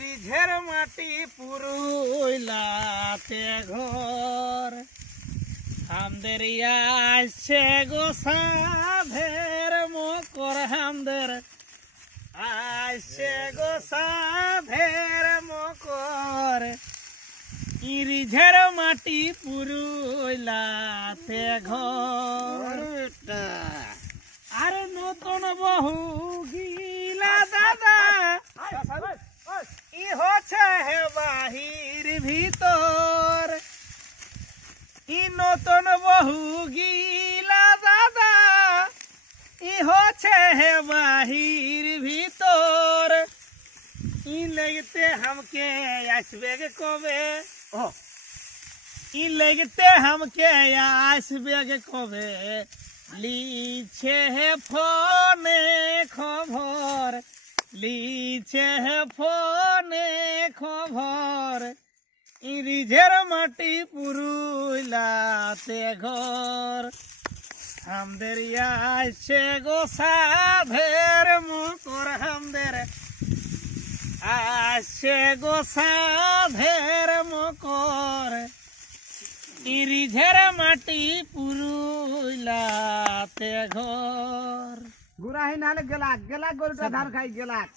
রিঝের মাটি পুরুইলাতে ঘর হামদের আসছে গো সাধের মকর হামদের আসছে গো সাধের মকর রিঝের মাটি পুরুইলাতে ঘর আর নতুন বহু গিলা দাদা ই হচ্ছে হে বাহির ভিতর ই নতুন বহু গিলা দাদা ই হচ্ছে হে বাহির ভিতর ই लगते हमके আসবে কবে ই लगते हमके আসবে কবে লিছে হে ফোনে খবর লিছে হে ফোনে খবর রিঝের মাটি পুরুইলাতে ঘর হামদের আসছে গো সাধের মকর হামদের আসছে গো সাধের মকর রিঝের মাটি পুরুইলাতে ঘর গুড়াহি নাহলে গেলাক গেলাক গরুটা ধার খাই গেলাক